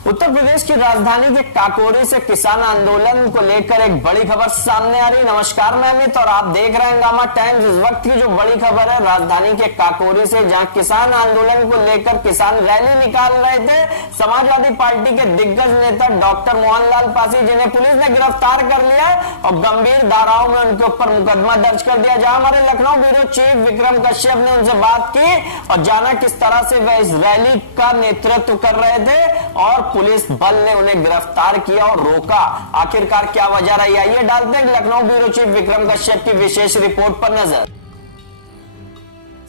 उत्तर प्रदेश की राजधानी के काकोरी से किसान आंदोलन को लेकर एक बड़ी खबर सामने आ रही। नमस्कार, मैं अमित और आप देख रहे हैं हंगामा टाइम्स। इस वक्त की जो बड़ी खबर है राजधानी के काकोरी से, जहां किसान आंदोलन को लेकर किसान रैली निकाल रहे थे। समाजवादी पार्टी के दिग्गज नेता डॉक्टर मोहनलाल पासी, जिन्हें पुलिस ने गिरफ्तार कर लिया और गंभीर धाराओं में उनके ऊपर मुकदमा दर्ज कर दिया। जहां हमारे लखनऊ ब्यूरो चीफ विक्रम कश्यप ने उनसे बात की और जाना किस तरह से वह इस रैली का नेतृत्व कर रहे थे और पुलिस बल ने उन्हें गिरफ्तार किया और रोका। आखिरकार क्या वजह रही, आइए डालते हैं लखनऊ ब्यूरो चीफ विक्रम कश्यप की विशेष रिपोर्ट पर नजर।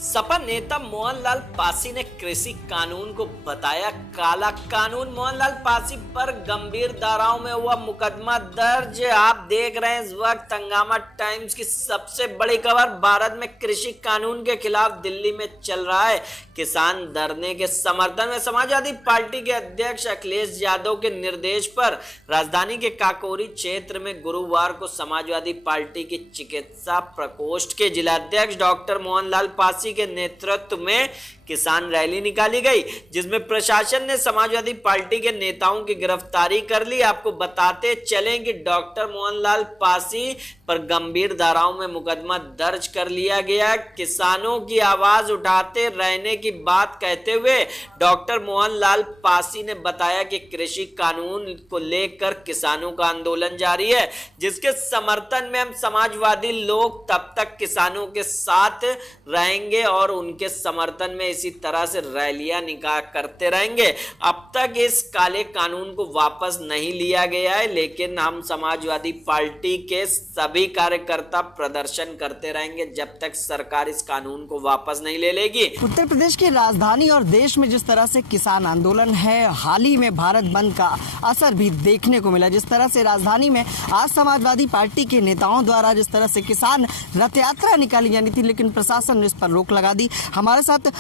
सपा नेता मोहनलाल पासी ने कृषि कानून को बताया काला कानून। मोहनलाल पासी पर गंभीर धाराओं में हुआ मुकदमा दर्ज। आप देख रहे हैं इस वक्त हंगामा टाइम्स की सबसे बड़ी खबर। भारत में कृषि कानून के खिलाफ दिल्ली में चल रहा है किसान धरने के समर्थन में। समाजवादी पार्टी के अध्यक्ष अखिलेश यादव के निर्देश पर राजधानी के काकोरी क्षेत्र में गुरुवार को समाजवादी पार्टी की चिकित्सा प्रकोष्ठ के जिलाध्यक्ष डॉक्टर मोहनलाल पासी के नेतृत्व में किसान रैली निकाली गई, जिसमें प्रशासन ने समाजवादी पार्टी के नेताओं की गिरफ्तारी कर ली। आपको बताते चलें कि डॉक्टर मोहनलाल पासी पर गंभीर धाराओं में मुकदमा दर्ज कर लिया गया। किसानों की आवाज उठाते रहने की बात कहते हुए डॉक्टर मोहनलाल पासी ने बताया कि कृषि कानून को लेकर किसानों का आंदोलन जारी है, जिसके समर्थन में हम समाजवादी लोग तब तक किसानों के साथ रहेंगे और उनके समर्थन में इसी तरह से रैलियां निकाल करते रहेंगे। अब तक इस काले कानून को वापस नहीं लिया गया है, लेकिन हम समाजवादी पार्टी के सभी कार्यकर्ता प्रदर्शन करते रहेंगे जब तक सरकार इस कानून को वापस नहीं ले लेगी। उत्तर प्रदेश की राजधानी और देश में जिस तरह से किसान आंदोलन है, हाल ही में भारत बंद का असर भी देखने को मिला। जिस तरह से राजधानी में आज समाजवादी पार्टी के नेताओं द्वारा जिस तरह से किसान रथ यात्रा निकाली जानी थी, लेकिन प्रशासन ने इस पर रोक लगा दी। हमारे साथ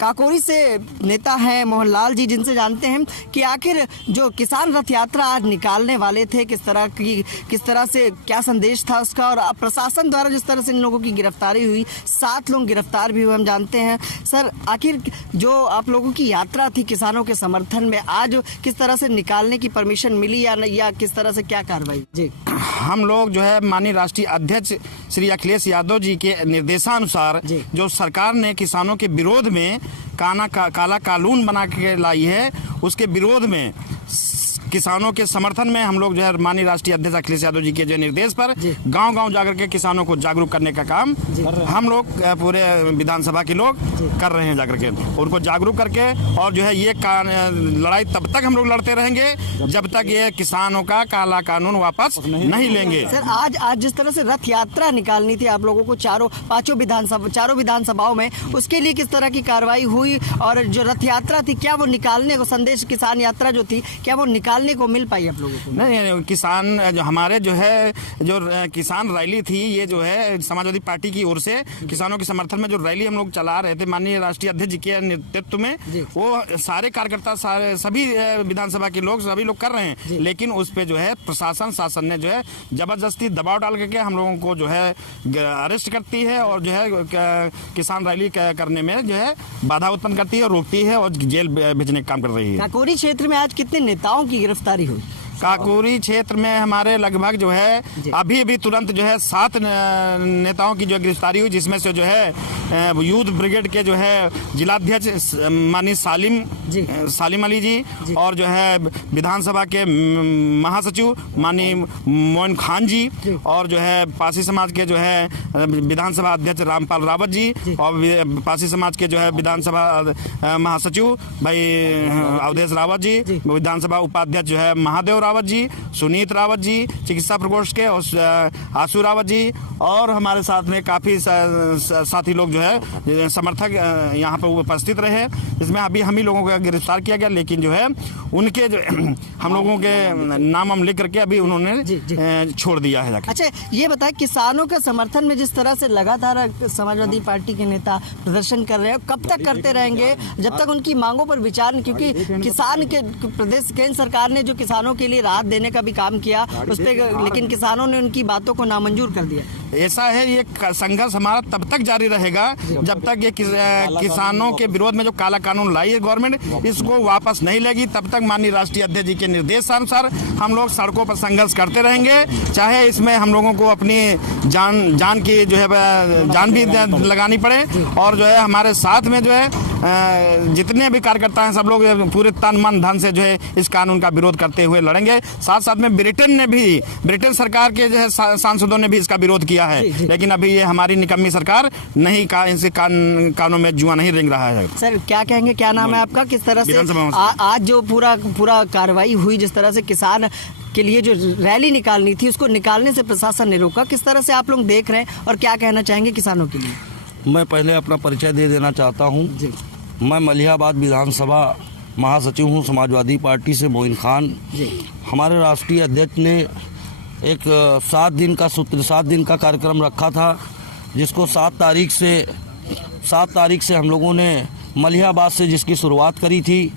काकोरी से नेता हैं मोहनलाल जी, जिनसे जानते हैं कि आखिर जो किसान रथ यात्रा आज निकालने वाले थे, किस तरह से क्या संदेश था उसका, और प्रशासन द्वारा जिस तरह से इन लोगों की गिरफ्तारी हुई, 7 लोग गिरफ्तार भी हुए हम जानते हैं। सर, आखिर जो आप लोगों की यात्रा थी किसानों के समर्थन में, आज किस तरह से निकालने की परमिशन मिली या किस तरह से क्या कार्रवाई? जी, हम लोग जो है माननीय राष्ट्रीय अध्यक्ष श्री अखिलेश यादव जी के निर्देशानुसार जो सरकार ने किसानों के विरोध में काला कानून बना के लाई है, उसके विरोध में किसानों के समर्थन में हम लोग जो है माननीय राष्ट्रीय अध्यक्ष अखिलेश यादव जी के जो निर्देश पर गांव-गांव जाकर के किसानों को जागरूक करने का काम हम लोग पूरे विधानसभा के लोग कर रहे हैं। जाकर के उनको जागरूक करके और जो है ये लड़ाई तब तक हम लोग लड़ते रहेंगे जब तक ये किसानों का काला कानून वापस नहीं लेंगे। सर, आज जिस तरह से रथ यात्रा निकालनी थी आप लोगों को चारों विधानसभाओं में, उसके लिए किस तरह की कार्रवाई हुई और जो रथ यात्रा थी क्या वो निकालने को, संदेश किसान यात्रा जो थी, क्या वो निकालने को मिल पाई आप लोगों को? नहीं, किसान जो हमारे जो है जो किसान रैली थी, ये जो है समाजवादी पार्टी की ओर से किसानों के समर्थन में जो रैली हम लोग चला रहे थे माननीय राष्ट्रीय अध्यक्ष जी के नेतृत्व में, वो सारे कार्यकर्ता सभी विधानसभा के लोग सभी लोग कर रहे हैं। लेकिन उस पे जो है प्रशासन शासन ने जो है जबरदस्ती दबाव डाल करके हम लोगों को जो है अरेस्ट करती है और जो है किसान रैली करने में जो है बाधा उत्पन्न करती है, रोकती है और जेल भेजने का काम कर रही है। काकोरी क्षेत्र में आज कितने नेताओं की गिरफ्तारी हुई? काकोरी क्षेत्र में हमारे लगभग जो है अभी तुरंत जो है 7 नेताओं की जो गिरफ्तारी हुई, जिसमें से जो है यूथ ब्रिगेड के जो है जिलाध्यक्ष माननीय सालिम अली जी और जो है विधानसभा के महासचिव माननीय मोइन खान जी और जो है पासी समाज के जो है विधानसभा अध्यक्ष रामपाल रावत जी और पासी समाज के जो है विधानसभा महासचिव भाई अवधेश रावत जी, विधानसभा उपाध्यक्ष जो है महादेव रावत जी, सुनीत रावत जी, चिकित्सा प्रकोष्ठ के और आशु रावत जी और हमारे साथ में काफी साथी लोग जो है समर्थक यहाँ पर उपस्थित रहे। इसमें अभी हम ही लोगों को गिरफ्तार किया गया, लेकिन जो है उनके जो हम लोगों के नाम हम लिख करके अभी उन्होंने छोड़ दिया है। अच्छा, ये बताएं, किसानों का समर्थन में जिस तरह से लगातार समाजवादी पार्टी के नेता प्रदर्शन कर रहे हैं, कब तक करते रहेंगे जब तक उनकी मांगों पर विचार नहीं? क्योंकि किसान के प्रदेश केंद्र सरकार ने जो किसानों के लिए लिए राहत देने का भी काम किया उस पे, लेकिन किसानों ने उनकी बातों को नामंजूर कर दिया। ऐसा है, ये संघर्ष हमारा तब तक जारी रहेगा जब तक ये किसानों के विरोध में जो काला कानून लाई है गवर्नमेंट, इसको वापस नहीं लेगी, तब तक माननीय राष्ट्रीय अध्यक्ष जी के निर्देशानुसार हम लोग सड़कों पर संघर्ष करते रहेंगे। चाहे इसमें हम लोगों को अपनी जान की जो है जान भी लगानी पड़े, और जो है हमारे साथ में जो है जितने भी कार्यकर्ता हैं सब लोग पूरे तन मन धन से जो है इस कानून का विरोध करते हुए लड़ेंगे। साथ साथ में ब्रिटेन सरकार के जो है सांसदों ने भी इसका विरोध किया है, लेकिन अभी ये हमारी निकम्मी सरकार नहीं इनसे कानून में जुआ नहीं रेंग रहा है। सर क्या कहेंगे, क्या नाम है आपका, किस तरह से आज जो पूरा कार्रवाई हुई, जिस तरह से किसान के लिए जो रैली निकालनी थी उसको निकालने से प्रशासन ने रोका, किस तरह से आप लोग देख रहे हैं और क्या कहना चाहेंगे किसानों के लिए? मैं पहले अपना परिचय दे देना चाहता हूं। मैं मलिहाबाद विधानसभा महासचिव हूं, समाजवादी पार्टी से मोइन खान। हमारे राष्ट्रीय अध्यक्ष ने एक 7 दिन का कार्यक्रम रखा था, जिसको 7 तारीख से हम लोगों ने मलिहाबाद से जिसकी शुरुआत करी थी।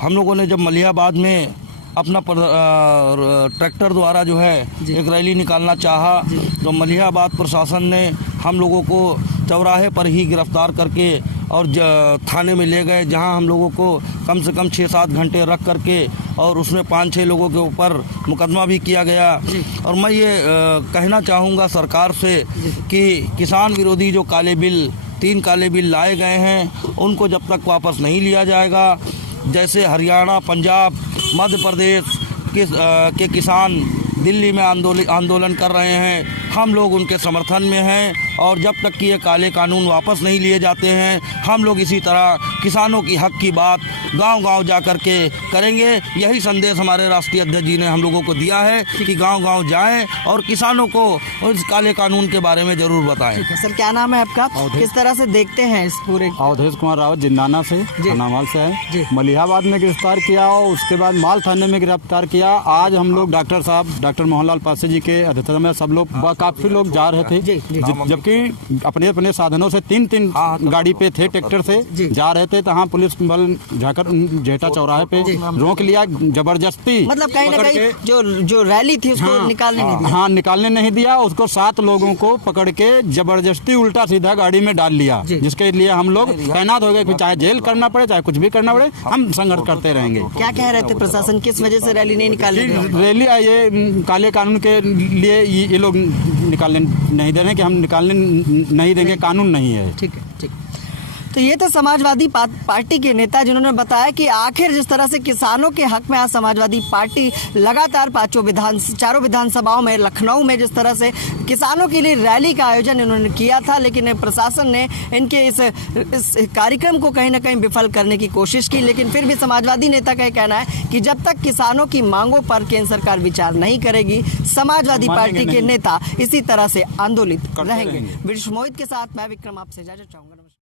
हम लोगों ने जब मलिहाबाद में अपना ट्रैक्टर द्वारा जो है एक रैली निकालना चाहा, तो मलिहाबाद प्रशासन ने हम लोगों को चौराहे पर ही गिरफ्तार करके और थाने में ले गए, जहां हम लोगों को कम से कम 6-7 घंटे रख करके और उसमें 5-6 लोगों के ऊपर मुकदमा भी किया गया। और मैं ये कहना चाहूँगा सरकार से कि किसान विरोधी जो 3 काले बिल लाए गए हैं, उनको जब तक वापस नहीं लिया जाएगा, जैसे हरियाणा, पंजाब, मध्य प्रदेश के किसान दिल्ली में आंदोलन कर रहे हैं, हम लोग उनके समर्थन में हैं। और जब तक कि ये काले कानून वापस नहीं लिए जाते हैं, हम लोग इसी तरह किसानों की हक की बात गांव-गांव जा कर के करेंगे। यही संदेश हमारे राष्ट्रीय अध्यक्ष जी ने हम लोगों को दिया है कि गांव-गांव जाएं और किसानों को इस काले कानून के बारे में जरूर बताएं। सर क्या नाम है आपका, किस तरह से देखते हैं इस पूरे? अवधेश कुमार रावत जिंदाना से, नामाल से है। मलिहाबाद में गिरफ्तार किया और उसके बाद माल थाने में गिरफ्तार किया। आज हम लोग डॉक्टर मोहनलाल पासे जी के अध्यक्षता में सब लोग काफी लोग जा रहे थे, जबकि अपने साधनों से 3 गाड़ी पे थे, ट्रैक्टर से जा रहे थे। तो हाँ, पुलिस बल जाकर जेठा चौराहे पे रोक लिया जबरदस्ती, मतलब कहीं ना कहीं जो रैली थी उसको निकालने नहीं दिया। हाँ, निकालने नहीं दिया उसको। 7 लोगों को पकड़ के जबरदस्ती उल्टा सीधा गाड़ी में डाल लिया, जिसके लिए हम लोग तैनात हो गए। चाहे जेल करना पड़े, चाहे कुछ भी करना पड़े, हम संघर्ष करते रहेंगे। क्या कह रहे थे प्रशासन, किस वजह से रैली नहीं निकाली? रैली ये काले कानून के लिए ये लोग निकालने नहीं दे रहे कि हम निकालने नहीं देंगे, कानून नहीं है। ठीक है, ठीक। तो ये तो समाजवादी पार्टी के नेता जिन्होंने बताया कि आखिर जिस तरह से किसानों के हक में आज समाजवादी पार्टी लगातार 4 विधानसभाओं में, लखनऊ में जिस तरह से किसानों के लिए रैली का आयोजन इन्होंने किया था, लेकिन प्रशासन ने इनके इस कार्यक्रम को कहीं ना कहीं विफल करने की कोशिश की। लेकिन फिर भी समाजवादी नेता का कहना है कि जब तक किसानों की मांगों पर केंद्र सरकार विचार नहीं करेगी, समाजवादी पार्टी के नेता इसी तरह से आंदोलित रहेंगे। विश मोहित के साथ मैं विक्रम आपसे इजाजत चाहूंगा।